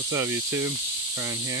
What's up, YouTube? Brian here.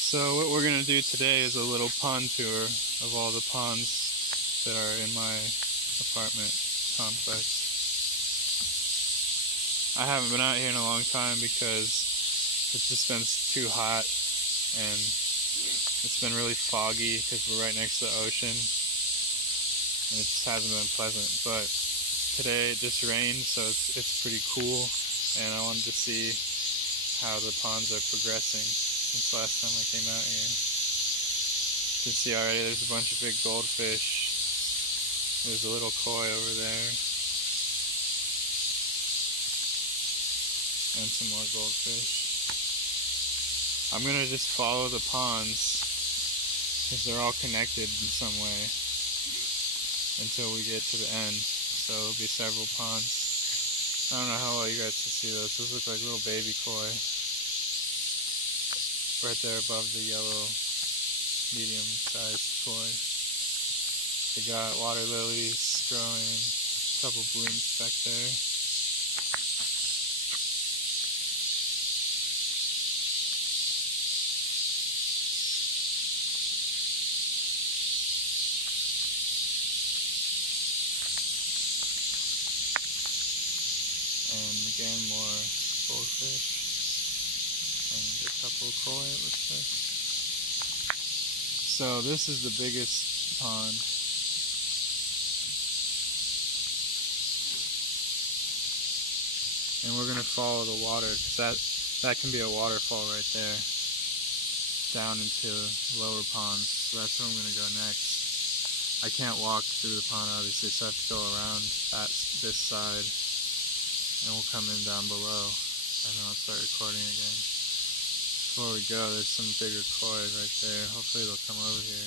So what we're gonna do today is a little pond tour of all the ponds that are in my apartment complex. I haven't been out here in a long time because it's just been too hot and it's been really foggy because we're right next to the ocean and it just hasn't been pleasant. But today it just rained, so it's pretty cool. And I wanted to see how the ponds are progressing since last time I came out here. You can see already there's a bunch of big goldfish. There's a little koi over there. And some more goldfish. I'm going to just follow the ponds because they're all connected in some way until we get to the end. So there'll be several ponds. I don't know how well you guys can see those. Those look like little baby koi. Right there above the yellow medium-sized koi. They got water lilies growing, a couple blooms back there. And again, more goldfish and a couple koi, it looks like. So this is the biggest pond. And we're gonna follow the water because that can be a waterfall right there, down into lower ponds. So that's where I'm gonna go next. I can't walk through the pond obviously, so I have to go around this side. And we'll come in down below, and then I'll start recording again. Before we go, there's some bigger koi right there. Hopefully they'll come over here.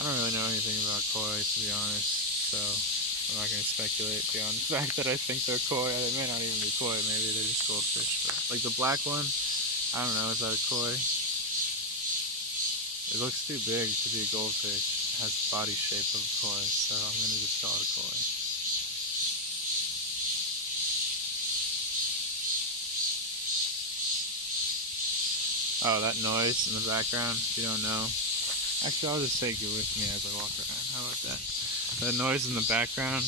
I don't really know anything about koi, to be honest, so I'm not going to speculate beyond the fact that I think they're koi. They may not even be koi, maybe they're just goldfish. But like the black one, I don't know, is that a koi? It looks too big to be a goldfish. It has the body shape of a koi, so I'm going to just call it a koi. Oh, that noise in the background, if you don't know. Actually, I'll just take you with me as I walk around. How about that? That noise in the background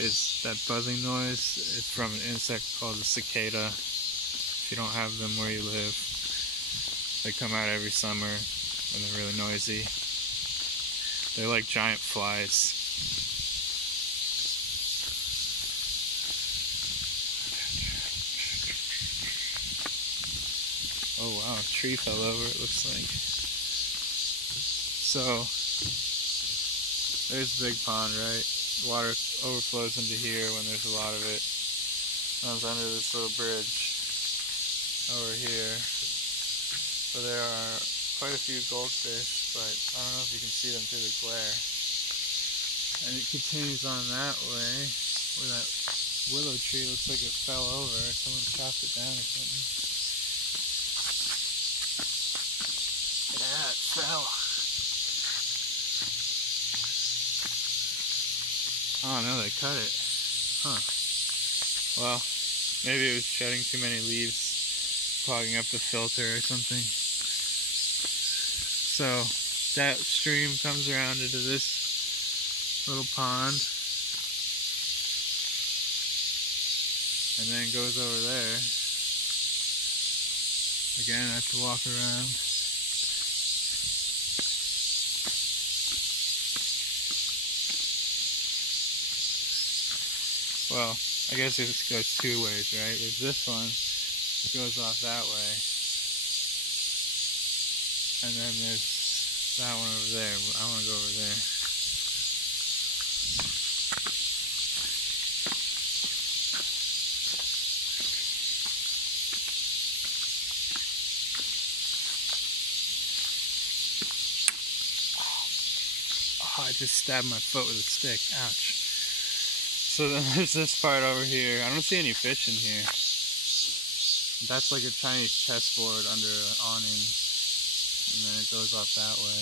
is that buzzing noise. It's from an insect called the cicada. If you don't have them where you live, they come out every summer. And they're really noisy. They're like giant flies. Oh wow, a tree fell over, it looks like. So, there's a big pond, right? Water overflows into here when there's a lot of it. Comes under this little bridge over here. So there are quite a few goldfish, but I don't know if you can see them through the glare. And it continues on that way, where that willow tree looks like it fell over. Someone chopped it down or something. Yeah, it fell. Oh no, they cut it. Huh. Well, maybe it was shedding too many leaves, clogging up the filter or something. So that stream comes around into this little pond and then goes over there. Again, I have to walk around. Well, I guess it goes two ways, right? There's this one that goes off that way. And then there's that one over there. I want to go over there. Oh, I just stabbed my foot with a stick. Ouch. So then there's this part over here. I don't see any fish in here. That's like a tiny chessboard under an awning. And then it goes off that way.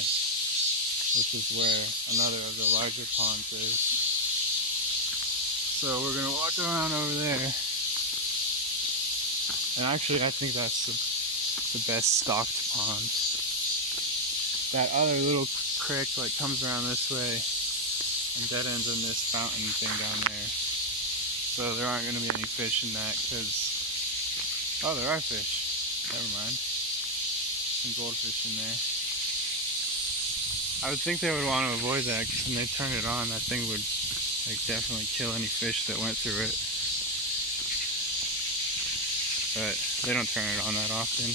which is where another of the larger ponds is. So we're gonna walk around over there. And actually, I think that's the best stocked pond. That other little creek like comes around this way and dead ends in this fountain thing down there. So there aren't gonna be any fish in that because, oh, there are fish. Never mind. Some goldfish in there. I would think they would want to avoid that because when they turn it on, that thing would like definitely kill any fish that went through it. But they don't turn it on that often.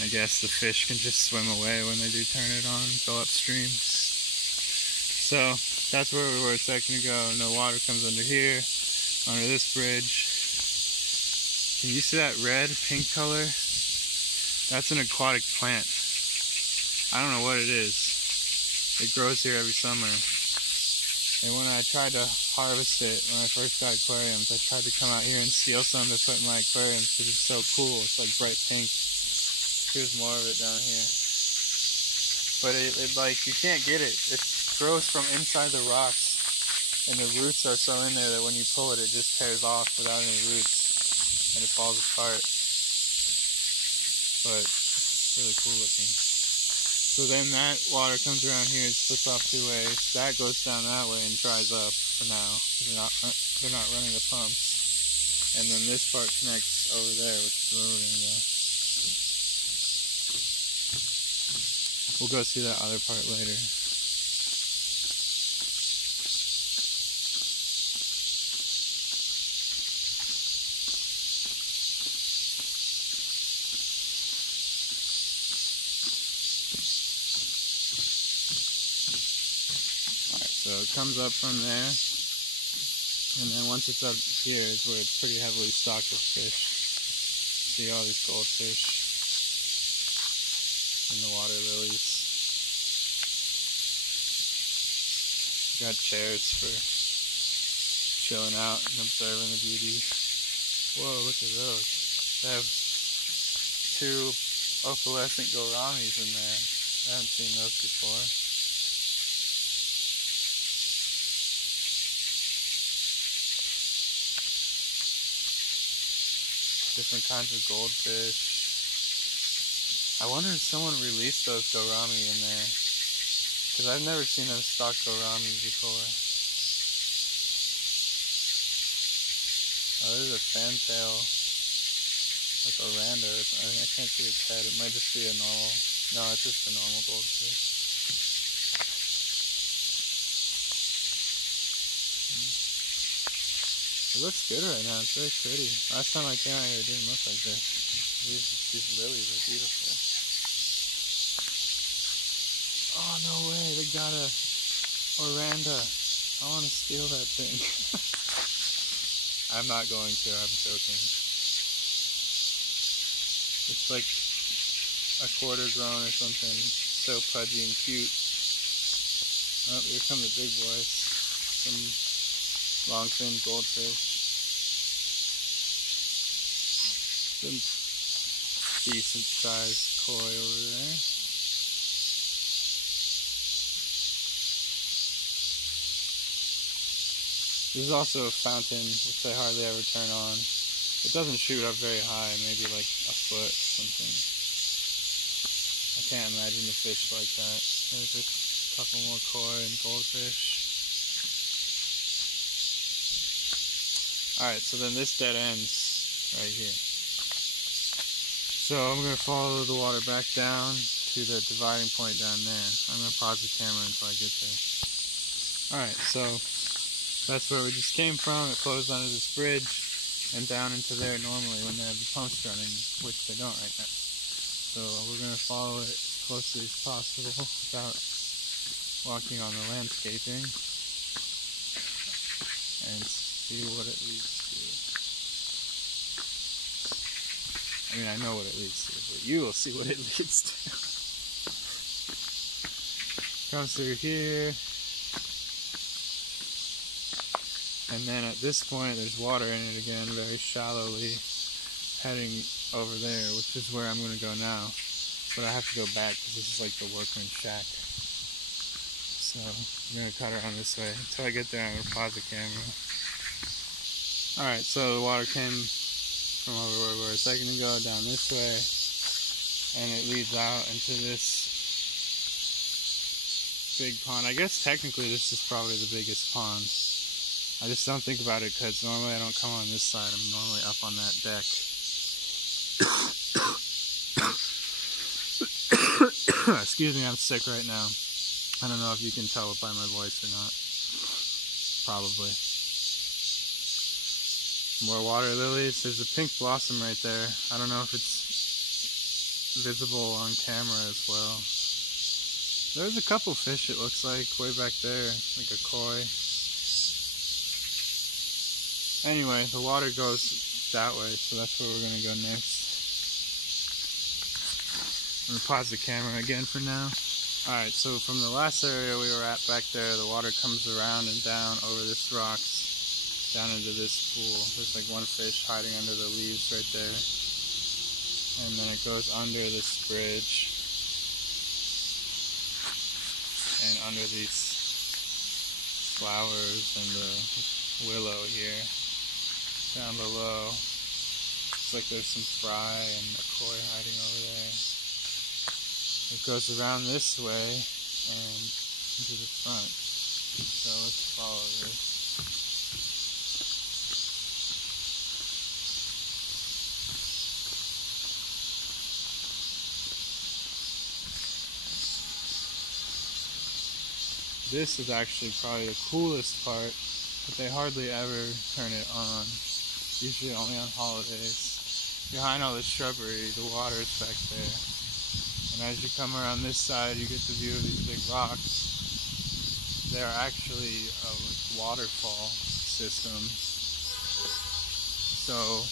I guess the fish can just swim away when they do turn it on and go upstream. So that's where we were a second ago, and the water comes under here, under this bridge. Can you see that red, pink color? That's an aquatic plant. I don't know what it is. It grows here every summer. And when I tried to harvest it, when I first got aquariums, I tried to come out here and steal some to put in my aquariums because it's so cool. It's like bright pink. Here's more of it down here. But it like, you can't get it. It grows from inside the rocks. And the roots are so in there that when you pull it, it just tears off without any roots. And it falls apart. But it's really cool looking. So then that water comes around here, it splits off two ways. That goes down that way and dries up for now. They're not running the pumps. And then this part connects over there, which is where we're gonna go. We'll go see that other part later. So it comes up from there, and then once it's up here is where it's pretty heavily stocked with fish. See all these goldfish and the water lilies. Got chairs for chilling out and observing the beauty. Whoa, look at those. They have two opalescent gouramis in there. I haven't seen those before. Different kinds of goldfish. I wonder if someone released those gourami in there, because I've never seen them stock gourami before. Oh, there's a fantail, like oranda. I can't see its head. It might just be a normal. No, it's just a normal goldfish. It looks good right now, it's very pretty. Last time I came out here it didn't look like this. These lilies are beautiful. Oh no way, they got a oranda. I want to steal that thing. I'm not going to, I'm joking. It's like a quarter grown or something. So pudgy and cute. Oh, here come the big boys. Some longfin goldfish. Some decent sized koi over there. This is also a fountain which I hardly ever turn on. It doesn't shoot up very high, maybe like a foot or something. I can't imagine the fish like that. There's a couple more koi and goldfish. Alright, so then this dead ends right here. So I'm going to follow the water back down to the dividing point down there. I'm going to pause the camera until I get there. Alright, so that's where we just came from. It flows under this bridge and down into there normally when they have the pumps running, which they don't right now. So we're going to follow it as closely as possible without walking on the landscaping and see what it leads to. I mean, I know what it leads to, but you will see what it leads to. Comes through here. And then at this point, there's water in it again, very shallowly, heading over there, which is where I'm going to go now. But I have to go back because this is like the workman's shack. So I'm gonna cut around this way. Until I get there, I'm gonna pause the camera. Alright, so the water came from over where we were a second ago, down this way, and it leads out into this big pond. I guess technically this is probably the biggest pond. I just don't think about it because normally I don't come on this side. I'm normally up on that deck. Excuse me, I'm sick right now. I don't know if you can tell it by my voice or not. Probably. More water lilies. There's a pink blossom right there. I don't know if it's visible on camera as well. There's a couple fish, it looks like, way back there, like a koi. Anyway, the water goes that way, so that's where we're gonna go next. I'm gonna pause the camera again for now. Alright, so from the last area we were at back there, the water comes around and down over this rocks, down into this pool. There's like one fish hiding under the leaves right there. And then it goes under this bridge. And under these flowers and the willow here. Down below. Looks like there's some fry and a koi hiding over there. It goes around this way and into the front. So let's follow this. This is actually probably the coolest part, but they hardly ever turn it on. Usually only on holidays. Behind all the shrubbery, the water is back there. And as you come around this side, you get the view of these big rocks. They are actually a waterfall system. So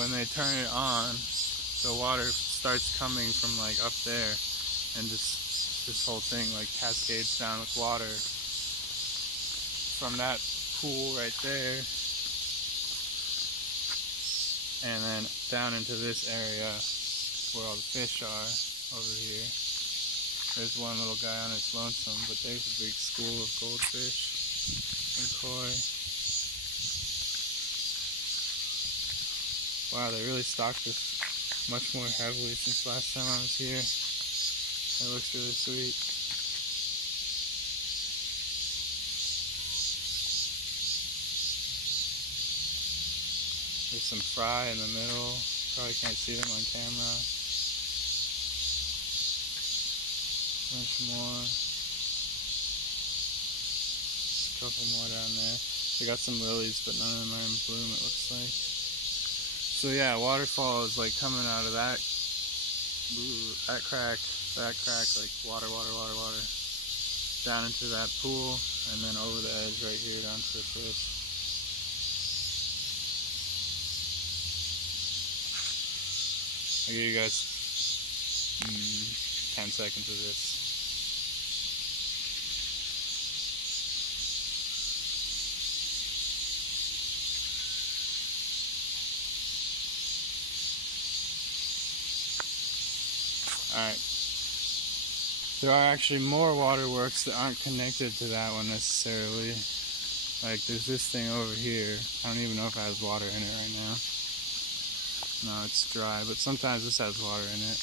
when they turn it on, the water starts coming from like up there, and this whole thing like cascades down with water from that pool right there, and then down into this area where all the fish are over here. There's one little guy on his lonesome, but there's a big school of goldfish and koi. Wow, they really stocked this much more heavily since last time I was here. That looks really sweet. There's some fry in the middle. Probably can't see them on camera. Bunch more. Just a couple more down there. They got some lilies, but none of them are in bloom, it looks like. So yeah, waterfall is like coming out of that crack, like water, down into that pool, and then over the edge right here down to the fish. I'll give you guys 10 seconds of this. Alright. There are actually more waterworks that aren't connected to that one necessarily. Like there's this thing over here. I don't even know if it has water in it right now. No, it's dry, but sometimes this has water in it.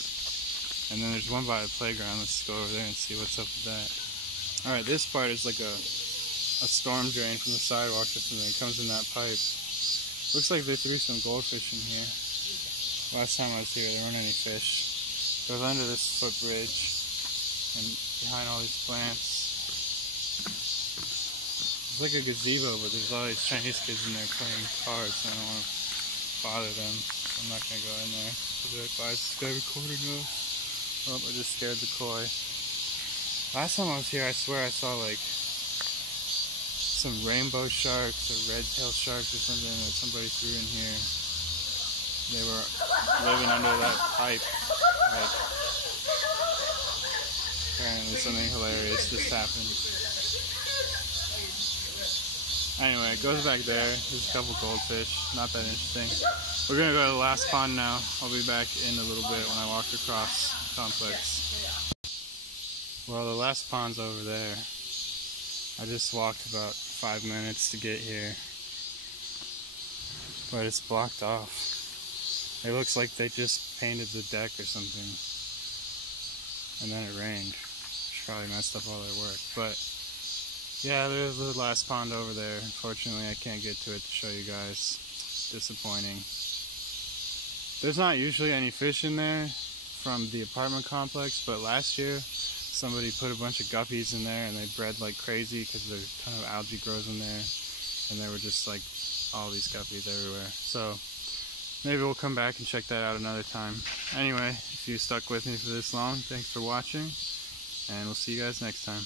And then there's one by the playground. Let's go over there and see what's up with that. Alright, this part is like a storm drain from the sidewalk or something. It comes in that pipe. Looks like they threw some goldfish in here. Last time I was here, there weren't any fish. It goes under this footbridge and behind all these plants. It's like a gazebo, but there's all these Chinese kids in there playing cards, and I don't want to bother them. I'm not going to go in there. I'll be like, why is this guy recording us? Oh, I just scared the koi. Last time I was here, I swear I saw like some rainbow sharks or red-tailed sharks or something that somebody threw in here. They were living under that pipe. Like, apparently something hilarious just happened. Anyway, it goes back there. There's a couple goldfish. Not that interesting. We're gonna go to the last pond now. I'll be back in a little bit when I walk across the complex. Well, the last pond's over there. I just walked about 5 minutes to get here, but it's blocked off. It looks like they just painted the deck or something, and then it rained, which probably messed up all their work. But yeah, there's the last pond over there. Unfortunately, I can't get to it to show you guys. Disappointing. There's not usually any fish in there from the apartment complex, but last year somebody put a bunch of guppies in there and they bred like crazy because there's a ton of algae grows in there, and there were just like all these guppies everywhere. So maybe we'll come back and check that out another time. Anyway, if you stuck with me for this long, thanks for watching, and we'll see you guys next time.